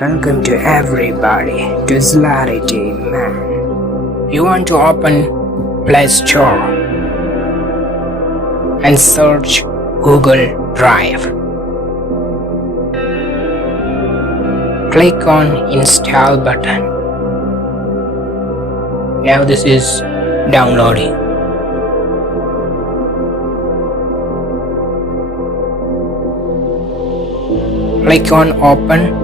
Welcome to everybody to zlarityman. You want to open Play Store and search Google Drive. Click on Install button. Now this is downloading. Click on Open.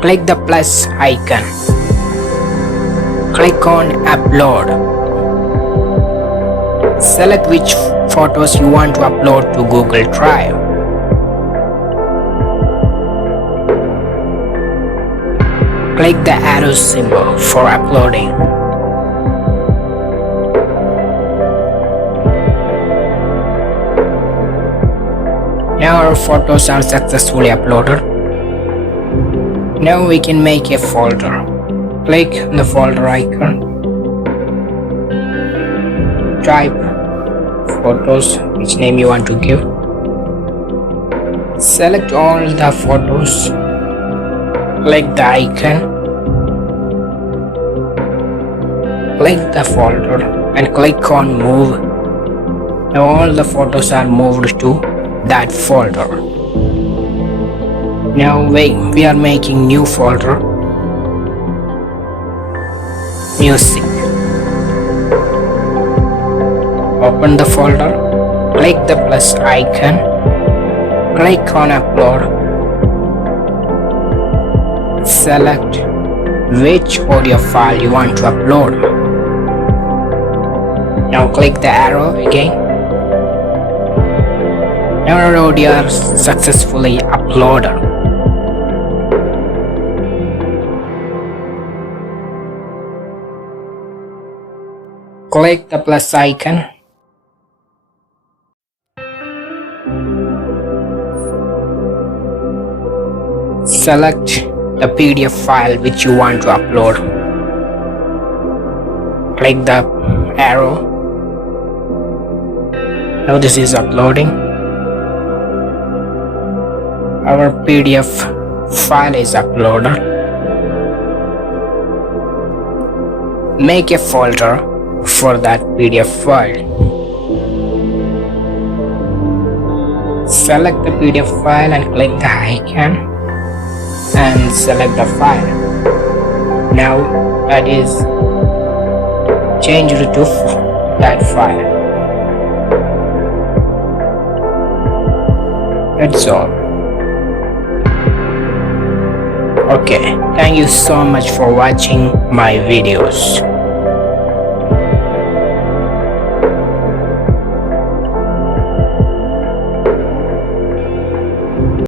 Click the plus icon. Click on Upload. Select which photos you want to upload to Google Drive. Click the arrow symbol for uploading. Now our photos are successfully uploaded. Now we can make a folder. Click on the folder icon. Type photos, which name you want to give. Select all the photos. Click the icon. Click the folder and click on move. Now all the photos are moved to that folder. Now we are making new folder. Music. Open the folder. Click the plus icon. Click on upload. Select which audio file you want to upload. Now click the arrow again. Now our audio are successfully uploaded. Click the plus icon. Select the PDF file which you want to upload. Click the arrow. Now this is uploading. Our PDF file is uploaded. Make a folder for that PDF file. Select the PDF file and click the icon and select the file. Now that is changed to that file. That's all. Okay, thank you so much for watching my videos.